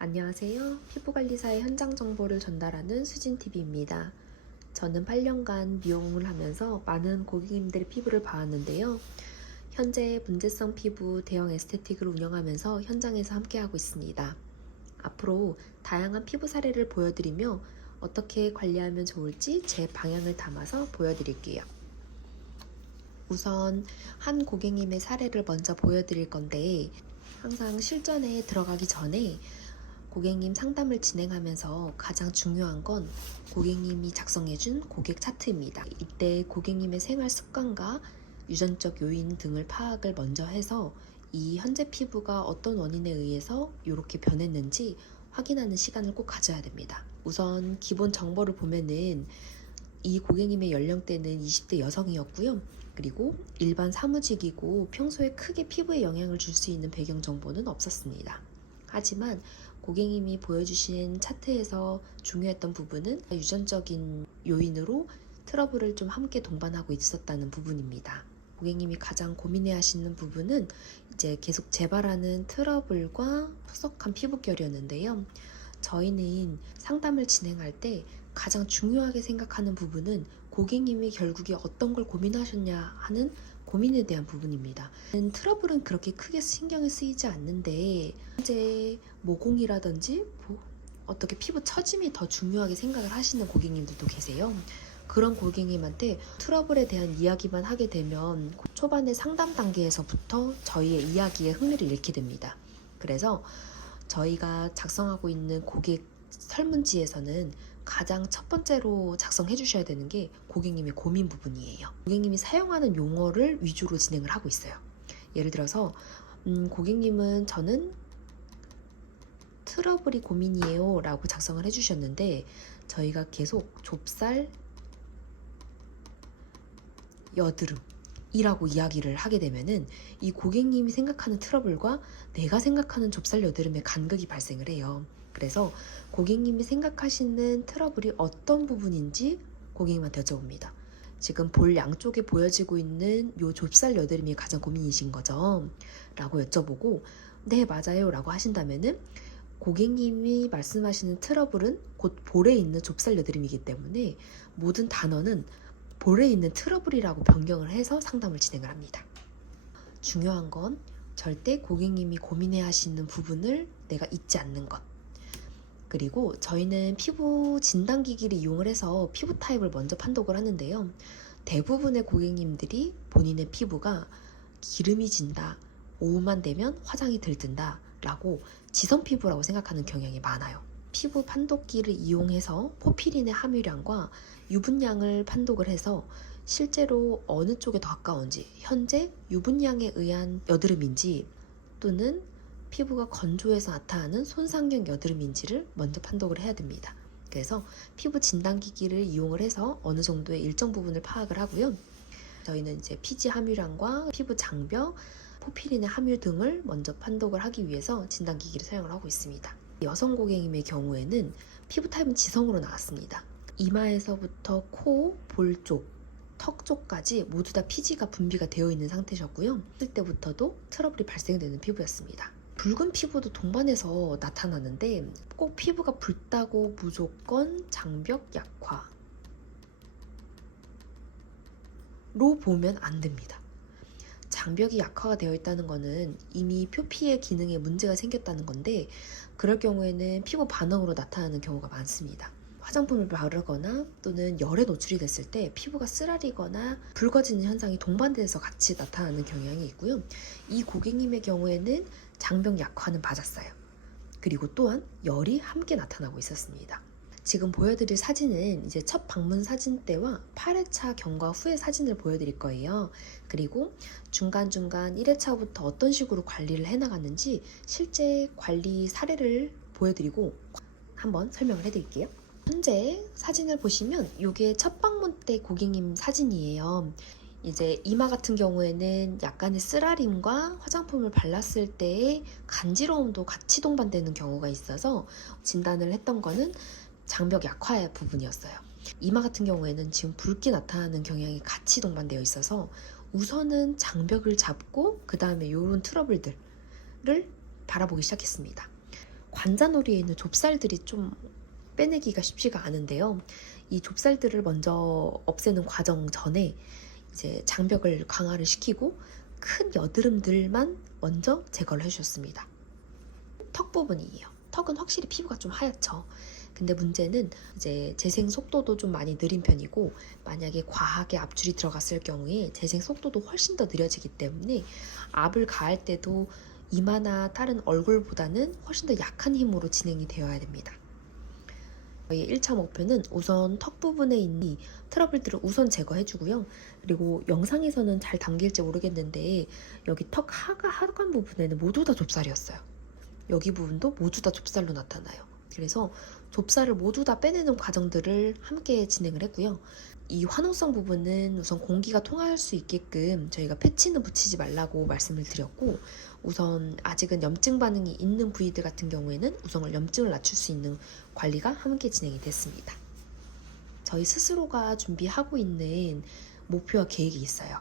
안녕하세요. 피부관리사의 현장 정보를 전달하는 수진TV입니다. 저는 8년간 미용을 하면서 많은 고객님들의 피부를 봐왔는데요. 현재 문제성 피부 대형 에스테틱을 운영하면서 현장에서 함께하고 있습니다. 앞으로 다양한 피부 사례를 보여드리며 어떻게 관리하면 좋을지 제 방향을 담아서 보여드릴게요. 우선 한 고객님의 사례를 먼저 보여드릴 건데, 항상 실전에 들어가기 전에 고객님 상담을 진행하면서 가장 중요한 건 고객님이 작성해준 고객 차트입니다. 이때 고객님의 생활 습관과 유전적 요인 등을 파악을 먼저 해서 이 현재 피부가 어떤 원인에 의해서 이렇게 변했는지 확인하는 시간을 꼭 가져야 됩니다. 우선 기본 정보를 보면은 이 고객님의 연령대는 20대 여성이었고요. 그리고 일반 사무직이고 평소에 크게 피부에 영향을 줄 수 있는 배경 정보는 없었습니다. 하지만 고객님이 보여주신 차트에서 중요했던 부분은 유전적인 요인으로 트러블을 좀 함께 동반하고 있었다는 부분입니다. 고객님이 가장 고민해 하시는 부분은 이제 계속 재발하는 트러블과 푸석한 피부결이었는데요. 저희는 상담을 진행할 때 가장 중요하게 생각하는 부분은 고객님이 결국에 어떤 걸 고민하셨냐 하는 고민에 대한 부분입니다. 트러블은 그렇게 크게 신경이 쓰이지 않는데 현재 모공이라든지 어떻게 피부 처짐이 더 중요하게 생각을 하시는 고객님들도 계세요. 그런 고객님한테 트러블에 대한 이야기만 하게 되면 초반의 상담 단계에서부터 저희의 이야기에 흥미를 잃게 됩니다. 그래서 저희가 작성하고 있는 고객 설문지에서는 가장 첫 번째로 작성해 주셔야 되는 게 고객님의 고민 부분이에요. 고객님이 사용하는 용어를 위주로 진행을 하고 있어요. 예를 들어서 고객님은 저는 트러블이 고민이에요 라고 작성을 해주셨는데, 저희가 계속 좁쌀, 여드름 이라고 이야기를 하게 되면은 이 고객님이 생각하는 트러블과 내가 생각하는 좁쌀 여드름의 간극이 발생을 해요. 그래서 고객님이 생각하시는 트러블이 어떤 부분인지 고객님한테 여쭤봅니다. 지금 볼 양쪽에 보여지고 있는 요 좁쌀 여드름이 가장 고민이신 거죠? 라고 여쭤보고 네 맞아요 라고 하신다면은 고객님이 말씀하시는 트러블은 곧 볼에 있는 좁쌀 여드름이기 때문에 모든 단어는 볼에 있는 트러블이라고 변경을 해서 상담을 진행을 합니다. 중요한 건 절대 고객님이 고민해 하시는 부분을 내가 잊지 않는 것. 그리고 저희는 피부 진단기기를 이용을 해서 피부 타입을 먼저 판독을 하는데요. 대부분의 고객님들이 본인의 피부가 기름이 진다, 오후만 되면 화장이 들뜬다 라고 지성 피부라고 생각하는 경향이 많아요. 피부 판독기를 이용해서 포피린의 함유량과 유분량을 판독을 해서 실제로 어느 쪽에 더 가까운지, 현재 유분량에 의한 여드름인지 또는 피부가 건조해서 나타나는 손상형 여드름인지를 먼저 판독을 해야 됩니다. 그래서 피부 진단기기를 이용을 해서 어느 정도의 일정 부분을 파악을 하고요. 저희는 이제 피지 함유량과 피부 장벽, 포피린의 함유 등을 먼저 판독을 하기 위해서 진단기기를 사용을 하고 있습니다. 여성 고객님의 경우에는 피부 타입은 지성으로 나왔습니다. 이마에서부터 코, 볼 쪽, 턱 쪽까지 모두 다 피지가 분비가 되어 있는 상태셨고요. 그럴 때부터도 트러블이 발생되는 피부였습니다. 붉은 피부도 동반해서 나타나는데 꼭 피부가 붉다고 무조건 장벽 약화로 보면 안 됩니다. 장벽이 약화가 되어 있다는 것은 이미 표피의 기능에 문제가 생겼다는 건데, 그럴 경우에는 피부 반응으로 나타나는 경우가 많습니다. 화장품을 바르거나 또는 열에 노출이 됐을 때 피부가 쓰라리거나 붉어지는 현상이 동반돼서 같이 나타나는 경향이 있고요. 이 고객님의 경우에는 장벽 약화는 맞았어요. 그리고 또한 열이 함께 나타나고 있었습니다. 지금 보여드릴 사진은 이제 첫 방문 사진 때와 8회차 경과 후의 사진을 보여드릴 거예요. 그리고 중간중간 1회차부터 어떤 식으로 관리를 해나갔는지 실제 관리 사례를 보여드리고 한번 설명을 해드릴게요. 현재 사진을 보시면 이게 첫 방문 때 고객님 사진이에요. 이제 이마 같은 경우에는 약간의 쓰라림과 화장품을 발랐을 때의 간지러움도 같이 동반되는 경우가 있어서 진단을 했던 거는 장벽 약화의 부분이었어요. 이마 같은 경우에는 지금 붉게 나타나는 경향이 같이 동반되어 있어서 우선은 장벽을 잡고 그 다음에 이런 트러블들을 바라보기 시작했습니다. 관자놀이에 있는 좁쌀들이 좀 빼내기가 쉽지가 않은데요. 이 좁쌀들을 먼저 없애는 과정 전에 이제 장벽을 강화를 시키고 큰 여드름들만 먼저 제거를 해주셨습니다. 턱 부분이에요. 턱은 확실히 피부가 좀 하얗죠. 근데 문제는 이제 재생 속도도 좀 많이 느린 편이고, 만약에 과하게 압출이 들어갔을 경우에 재생 속도도 훨씬 더 느려지기 때문에 압을 가할 때도 이마나 다른 얼굴보다는 훨씬 더 약한 힘으로 진행이 되어야 됩니다. 저희 1차 목표는 우선 턱 부분에 있는 이 트러블들을 우선 제거해주고요. 그리고 영상에서는 잘 담길지 모르겠는데 여기 턱 하관 부분에는 모두 다 좁쌀이었어요. 여기 부분도 모두 다 좁쌀로 나타나요. 그래서 좁쌀을 모두 다 빼내는 과정들을 함께 진행을 했고요. 이 화농성 부분은 우선 공기가 통할 수 있게끔 저희가 패치는 붙이지 말라고 말씀을 드렸고, 우선 아직은 염증 반응이 있는 부위들 같은 경우에는 우선 염증을 낮출 수 있는 관리가 함께 진행이 됐습니다. 저희 스스로가 준비하고 있는 목표와 계획이 있어요.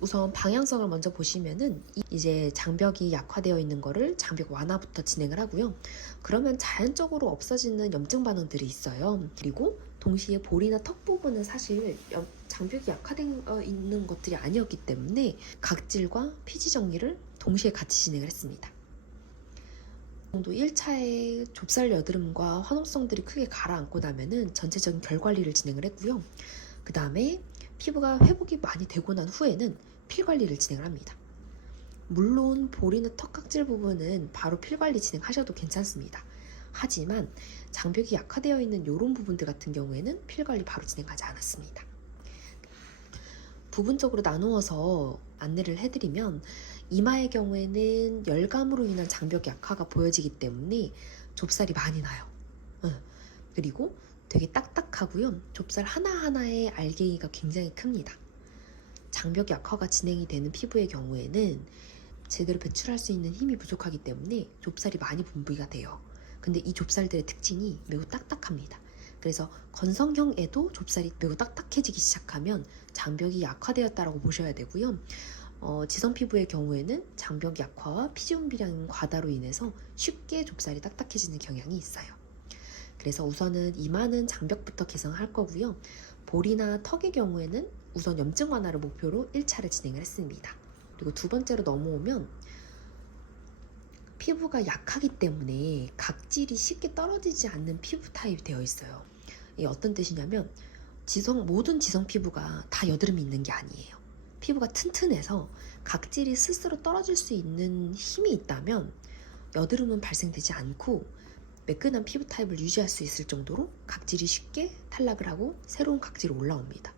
우선 방향성을 먼저 보시면은 이제 장벽이 약화되어 있는 거를 장벽 완화부터 진행을 하고요. 그러면 자연적으로 없어지는 염증 반응들이 있어요. 그리고 동시에 볼이나 턱 부분은 사실 장벽이 약화된 있는 것들이 아니었기 때문에 각질과 피지 정리를 동시에 같이 진행을 했습니다. 정도 1차에 좁쌀 여드름과 화농성들이 크게 가라앉고 나면은 전체적인 결 관리를 진행을 했고요. 그 다음에 피부가 회복이 많이 되고 난 후에는 필 관리를 진행을 합니다. 물론 볼이나 턱각질 부분은 바로 필 관리 진행하셔도 괜찮습니다. 하지만 장벽이 약화되어 있는 이런 부분들 같은 경우에는 필 관리 바로 진행하지 않았습니다. 부분적으로 나누어서 안내를 해드리면, 이마의 경우에는 열감으로 인한 장벽 약화가 보여지기 때문에 좁쌀이 많이 나요. 그리고 되게 딱딱하고요. 좁쌀 하나하나의 알갱이가 굉장히 큽니다. 장벽 약화가 진행이 되는 피부의 경우에는 제대로 배출할 수 있는 힘이 부족하기 때문에 좁쌀이 많이 분비가 돼요. 근데 이 좁쌀들의 특징이 매우 딱딱합니다. 그래서 건성형에도 좁쌀이 매우 딱딱해지기 시작하면 장벽이 약화되었다고 보셔야 되고요. 지성 피부의 경우에는 장벽 약화와 피지 분비량 과다로 인해서 쉽게 좁쌀이 딱딱해지는 경향이 있어요. 그래서 우선은 이마는 장벽부터 개선할 거고요. 볼이나 턱의 경우에는 우선 염증 완화를 목표로 1차를 진행을 했습니다. 그리고 두 번째로 넘어오면, 피부가 약하기 때문에 각질이 쉽게 떨어지지 않는 피부 타입이 되어 있어요. 이게 어떤 뜻이냐면, 모든 지성 피부가 다 여드름이 있는 게 아니에요. 피부가 튼튼해서 각질이 스스로 떨어질 수 있는 힘이 있다면 여드름은 발생되지 않고 매끈한 피부 타입을 유지할 수 있을 정도로 각질이 쉽게 탈락을 하고 새로운 각질이 올라옵니다.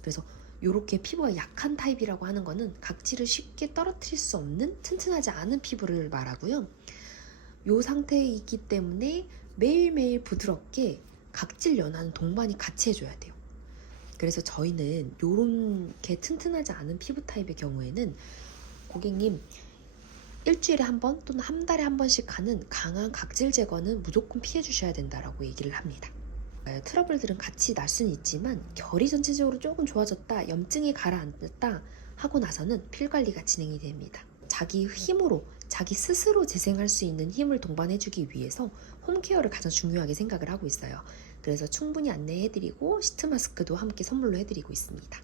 그래서 이렇게 피부가 약한 타입이라고 하는 거는 각질을 쉽게 떨어뜨릴 수 없는 튼튼하지 않은 피부를 말하고요. 이 상태에 있기 때문에 매일매일 부드럽게 각질 연화는 동반이 같이 해줘야 돼요. 그래서 저희는 이렇게 튼튼하지 않은 피부 타입의 경우에는 고객님 일주일에 한 번 또는 한 달에 한 번씩 하는 강한 각질 제거는 무조건 피해 주셔야 된다라고 얘기를 합니다. 트러블들은 같이 날 수는 있지만 결이 전체적으로 조금 좋아졌다, 염증이 가라앉았다 하고 나서는 필 관리가 진행이 됩니다. 자기 힘으로, 자기 스스로 재생할 수 있는 힘을 동반해주기 위해서 홈케어를 가장 중요하게 생각을 하고 있어요. 그래서 충분히 안내해드리고 시트 마스크도 함께 선물로 해드리고 있습니다.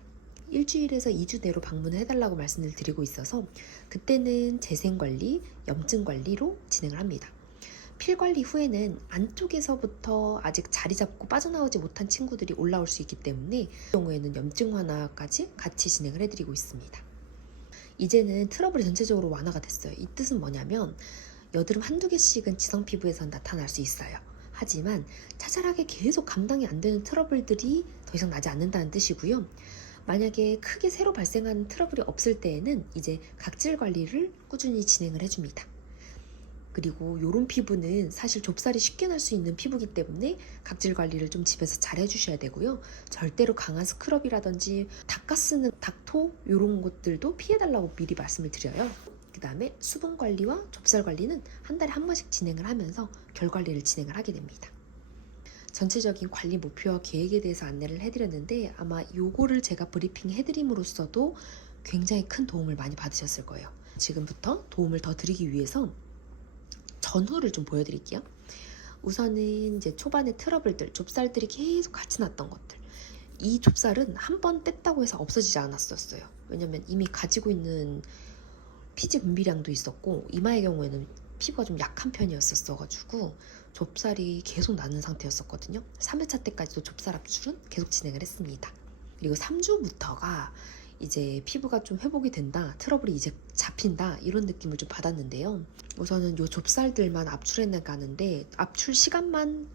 일주일에서 2주 내로 방문을 해달라고 말씀을 드리고 있어서 그때는 재생관리, 염증관리로 진행을 합니다. 필관리 후에는 안쪽에서부터 아직 자리 잡고 빠져나오지 못한 친구들이 올라올 수 있기 때문에 이 경우에는 염증 완화까지 같이 진행을 해드리고 있습니다. 이제는 트러블이 전체적으로 완화가 됐어요. 이 뜻은 뭐냐면, 여드름 한두 개씩은 지성 피부에서 나타날 수 있어요. 하지만 자잘하게 계속 감당이 안 되는 트러블들이 더 이상 나지 않는다는 뜻이고요. 만약에 크게 새로 발생하는 트러블이 없을 때에는 이제 각질 관리를 꾸준히 진행을 해줍니다. 그리고 이런 피부는 사실 좁쌀이 쉽게 날 수 있는 피부이기 때문에 각질 관리를 좀 집에서 잘 해주셔야 되고요. 절대로 강한 스크럽이라든지 닦아 쓰는 닥토 이런 것들도 피해달라고 미리 말씀을 드려요. 그 다음에 수분 관리와 좁쌀 관리는 한 달에 한 번씩 진행을 하면서 결 관리를 진행을 하게 됩니다. 전체적인 관리 목표와 계획에 대해서 안내를 해드렸는데, 아마 요거를 제가 브리핑 해드림으로써도 굉장히 큰 도움을 많이 받으셨을 거예요. 지금부터 도움을 더 드리기 위해서 전후를 좀 보여드릴게요. 우선은 이제 초반에 트러블들, 좁쌀들이 계속 같이 났던 것들. 이 좁쌀은 한 번 뺐다고 해서 없어지지 않았었어요. 왜냐면 이미 가지고 있는 피지 분비량도 있었고 이마의 경우에는 피부가 좀 약한 편이었어가지고 좁쌀이 계속 나는 상태였었거든요. 3회차 때까지도 좁쌀 압출은 계속 진행을 했습니다. 그리고 3주부터가 이제 피부가 좀 회복이 된다, 트러블이 이제 잡힌다, 이런 느낌을 좀 받았는데요. 우선은 요 좁쌀들만 압출해 나가는데 압출 시간만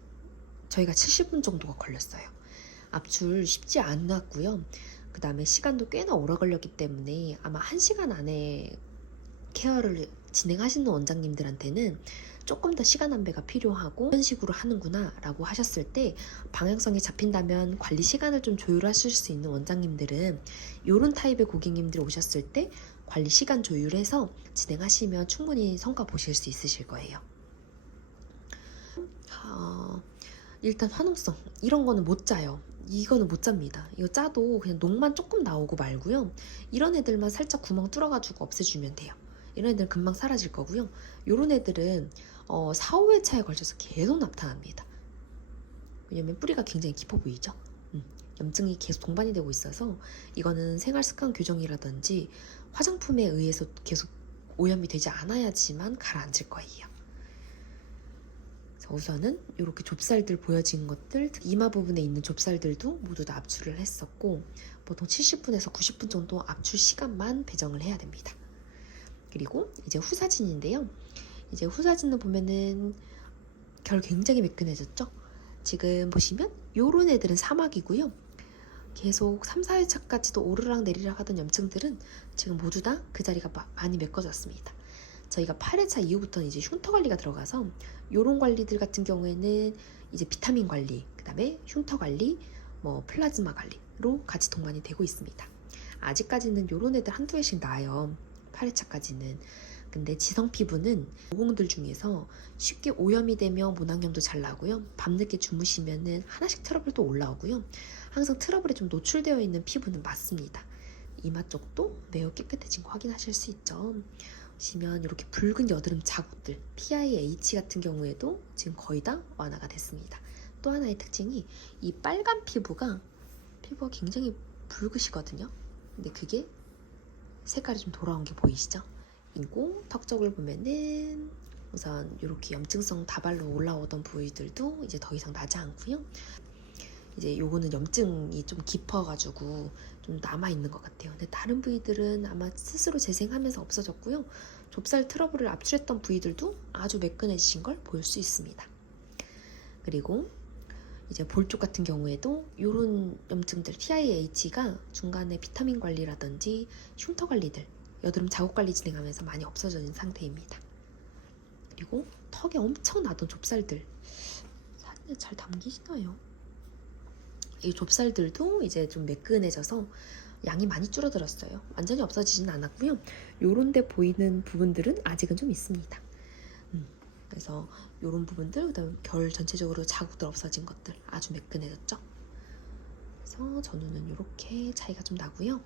저희가 70분 정도가 걸렸어요. 압출 쉽지 않았고요. 그 다음에 시간도 꽤나 오래 걸렸기 때문에 아마 1시간 안에 케어를 진행하시는 원장님들한테는 조금 더 시간 안배가 필요하고 이런 식으로 하는구나 라고 하셨을 때 방향성이 잡힌다면 관리 시간을 좀 조율하실 수 있는 원장님들은 이런 타입의 고객님들이 오셨을 때 관리 시간 조율해서 진행하시면 충분히 성과 보실 수 있으실 거예요. 일단 화농성 이런 거는 못 짜요. 이거는 못 잡니다. 이거 짜도 그냥 녹만 조금 나오고 말고요. 이런 애들만 살짝 구멍 뚫어가지고 없애주면 돼요. 이런 애들은 금방 사라질 거고요. 이런 애들은 4, 5회차에 걸쳐서 계속 나타납니다. 왜냐면 뿌리가 굉장히 깊어 보이죠. 염증이 계속 동반이 되고 있어서 이거는 생활습관 교정이라든지 화장품에 의해서 계속 오염이 되지 않아야지만 가라앉을 거예요. 우선은 이렇게 좁쌀들 보여진 것들, 이마 부분에 있는 좁쌀들도 모두 다 압출을 했었고 보통 70분에서 90분 정도 압출 시간만 배정을 해야 됩니다. 그리고 이제 후사진인데요. 이제 후사진을 보면은 결 굉장히 매끈해졌죠. 지금 보시면 요런 애들은 사막이고요. 계속 3, 4회차까지도 오르락 내리락 하던 염증들은 지금 모두 다 그 자리가 많이 메꿔졌습니다. 저희가 8회차 이후부터는 이제 흉터 관리가 들어가서 요런 관리들 같은 경우에는 이제 비타민 관리, 그 다음에 흉터 관리, 플라즈마 관리로 같이 동반이 되고 있습니다. 아직까지는 요런 애들 한두 회씩 나아요. 8회차까지는. 근데 지성 피부는 모공들 중에서 쉽게 오염이 되면 모낭염도 잘 나고요. 밤늦게 주무시면은 하나씩 트러블도 올라오고요. 항상 트러블에 좀 노출되어 있는 피부는 맞습니다. 이마 쪽도 매우 깨끗해진 거 확인하실 수 있죠. 보시면 이렇게 붉은 여드름 자국들, PIH 같은 경우에도 지금 거의 다 완화가 됐습니다. 또 하나의 특징이 이 빨간 피부가 굉장히 붉으시거든요. 근데 그게 색깔이 좀 돌아온 게 보이시죠? 그리고 턱 쪽을 보면은 우선 이렇게 염증성 다발로 올라오던 부위들도 이제 더 이상 나지 않고요. 이제 요거는 염증이 좀 깊어가지고 좀 남아있는 것 같아요. 근데 다른 부위들은 아마 스스로 재생하면서 없어졌고요. 좁쌀 트러블을 압출했던 부위들도 아주 매끈해지신 걸 볼 수 있습니다. 그리고 이제 볼 쪽 같은 경우에도 이런 염증들 PIH가 중간에 비타민 관리라든지 흉터 관리들, 여드름 자국 관리 진행하면서 많이 없어진 상태입니다. 그리고 턱에 엄청 나던 좁쌀들 사진에 잘 담기시나요? 이 좁쌀들도 이제 좀 매끈해져서 양이 많이 줄어들었어요. 완전히 없어지진 않았고요. 요런 데 보이는 부분들은 아직은 좀 있습니다. 그래서 요런 부분들, 그다음에 결 전체적으로 자국들 없어진 것들 아주 매끈해졌죠. 그래서 전후는 이렇게 차이가 좀 나고요.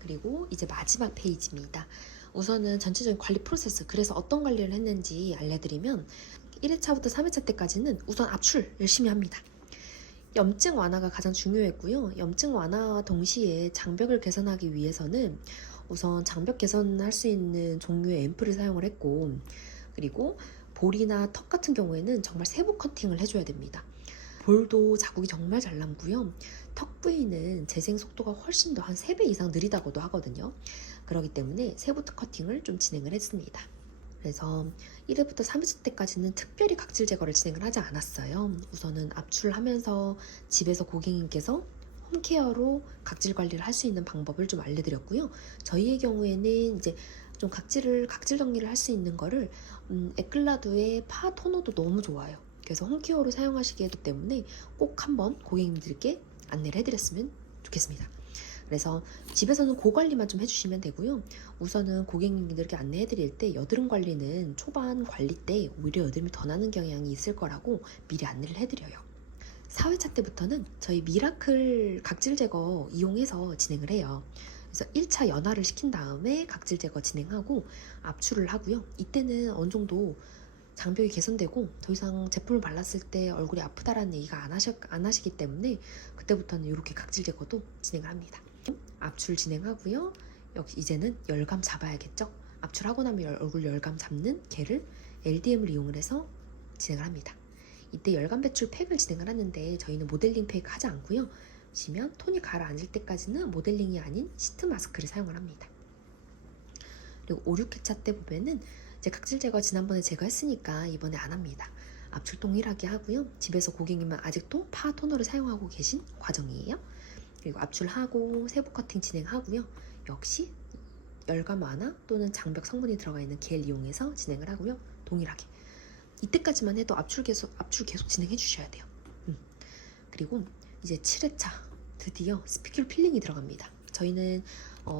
그리고 이제 마지막 페이지입니다. 우선은 전체적인 관리 프로세스, 그래서 어떤 관리를 했는지 알려드리면 1회차부터 3회차 때까지는 우선 압출 열심히 합니다. 염증 완화가 가장 중요했고요. 염증 완화와 동시에 장벽을 개선하기 위해서는 우선 장벽 개선할 수 있는 종류의 앰플을 사용을 했고, 그리고 볼이나 턱 같은 경우에는 정말 세부 커팅을 해줘야 됩니다. 볼도 자국이 정말 잘 남고요. 턱 부위는 재생 속도가 훨씬 더 한 3배 이상 느리다고도 하거든요. 그렇기 때문에 세부 커팅을 좀 진행을 했습니다. 그래서 1회부터 3회차 때까지는 특별히 각질 제거를 진행을 하지 않았어요. 우선은 압출하면서 집에서 고객님께서 홈케어로 각질 관리를 할 수 있는 방법을 좀 알려드렸고요. 저희의 경우에는 이제 좀 각질 정리를 할 수 있는 거를 에클라두의 파 토너도 너무 좋아요. 그래서 홈케어로 사용하시기 때문에 꼭 한번 고객님들께 안내를 해드렸으면 좋겠습니다. 그래서 집에서는 고관리만 좀 해주시면 되고요. 우선은 고객님들께 안내해드릴 때 여드름 관리는 초반 관리 때 오히려 여드름이 더 나는 경향이 있을 거라고 미리 안내를 해드려요. 4회차 때부터는 저희 미라클 각질 제거 이용해서 진행을 해요. 그래서 1차 연화를 시킨 다음에 각질 제거 진행하고 압출을 하고요. 이때는 어느 정도 장벽이 개선되고 더 이상 제품을 발랐을 때 얼굴이 아프다라는 얘기가 안 하시기 때문에 그때부터는 이렇게 각질 제거도 진행을 합니다. 압출 진행하고요. 역시 이제는 열감 잡아야겠죠. 압출하고 나면 얼굴 열감 잡는 겔을 LDM을 이용을 해서 진행을 합니다. 이때 열감 배출 팩을 진행을 하는데 저희는 모델링 팩 하지 않고요. 보시면 톤이 가라앉을 때까지는 모델링이 아닌 시트 마스크를 사용을 합니다. 그리고 5, 6회차 때 보면은 이제 각질 제거 지난번에 제거했으니까 이번에 안 합니다. 압출 동일하게 하고요. 집에서 고객님은 아직도 파 토너를 사용하고 계신 과정이에요. 그리고 압출하고 세부 커팅 진행하고요. 역시 열감 완화 또는 장벽 성분이 들어가 있는 겔 이용해서 진행을 하고요. 동일하게. 이때까지만 해도 압출 계속 진행해 주셔야 돼요. 그리고 이제 7회차 드디어 스피큘 필링이 들어갑니다. 저희는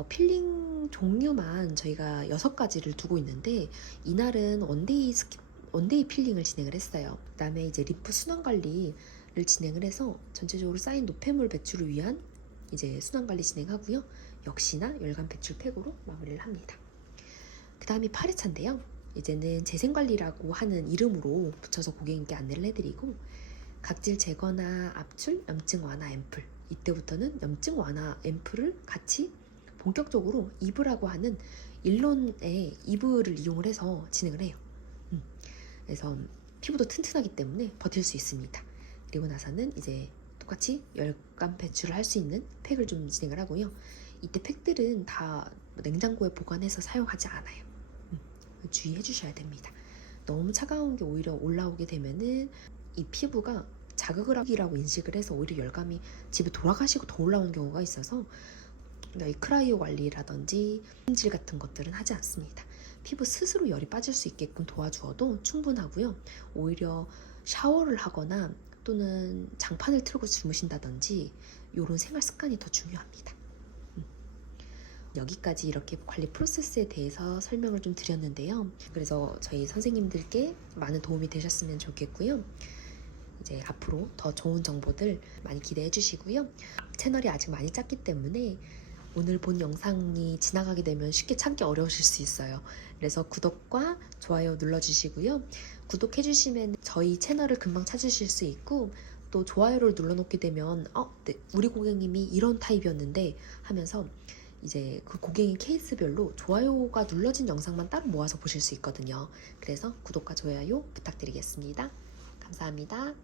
필링 종류만 저희가 6가지를 두고 있는데 이날은 원데이 필링을 진행을 했어요. 그 다음에 이제 림프 순환 관리를 진행을 해서 전체적으로 쌓인 노폐물 배출을 위한 이제 순환 관리 진행하고요. 역시나 열감 배출 팩으로 마무리를 합니다. 그 다음이 8회차인데요. 이제는 재생관리라고 하는 이름으로 붙여서 고객님께 안내를 해드리고 각질 제거나 압출, 염증 완화 앰플 이때부터는 염증 완화 앰플을 같이 본격적으로 이브라고 하는 일론의 이브를 이용을 해서 진행을 해요. 그래서 피부도 튼튼하기 때문에 버틸 수 있습니다. 그리고 나서는 이제 똑같이 열감 배출을 할 수 있는 팩을 좀 진행을 하고요. 이때 팩들은 다 냉장고에 보관해서 사용하지 않아요. 주의해 주셔야 됩니다. 너무 차가운 게 오히려 올라오게 되면은 이 피부가 자극을 하기라고 인식을 해서 오히려 열감이 집에 돌아가시고 더 올라온 경우가 있어서 이 크라이오 관리라든지 손질 같은 것들은 하지 않습니다. 피부 스스로 열이 빠질 수 있게끔 도와주어도 충분하고요. 오히려 샤워를 하거나 또는 장판을 틀고 주무신다든지 이런 생활 습관이 더 중요합니다. 여기까지 이렇게 관리 프로세스에 대해서 설명을 좀 드렸는데요. 그래서 저희 선생님들께 많은 도움이 되셨으면 좋겠고요. 이제 앞으로 더 좋은 정보들 많이 기대해 주시고요. 채널이 아직 많이 작기 때문에 오늘 본 영상이 지나가게 되면 쉽게 찾기 어려우실 수 있어요. 그래서 구독과 좋아요 눌러주시고요. 구독해 주시면 저희 채널을 금방 찾으실 수 있고 또 좋아요를 눌러놓게 되면 네, 우리 고객님이 이런 타입이었는데 하면서 이제 그 고객님 케이스별로 좋아요가 눌러진 영상만 따로 모아서 보실 수 있거든요. 그래서 구독과 좋아요 부탁드리겠습니다. 감사합니다.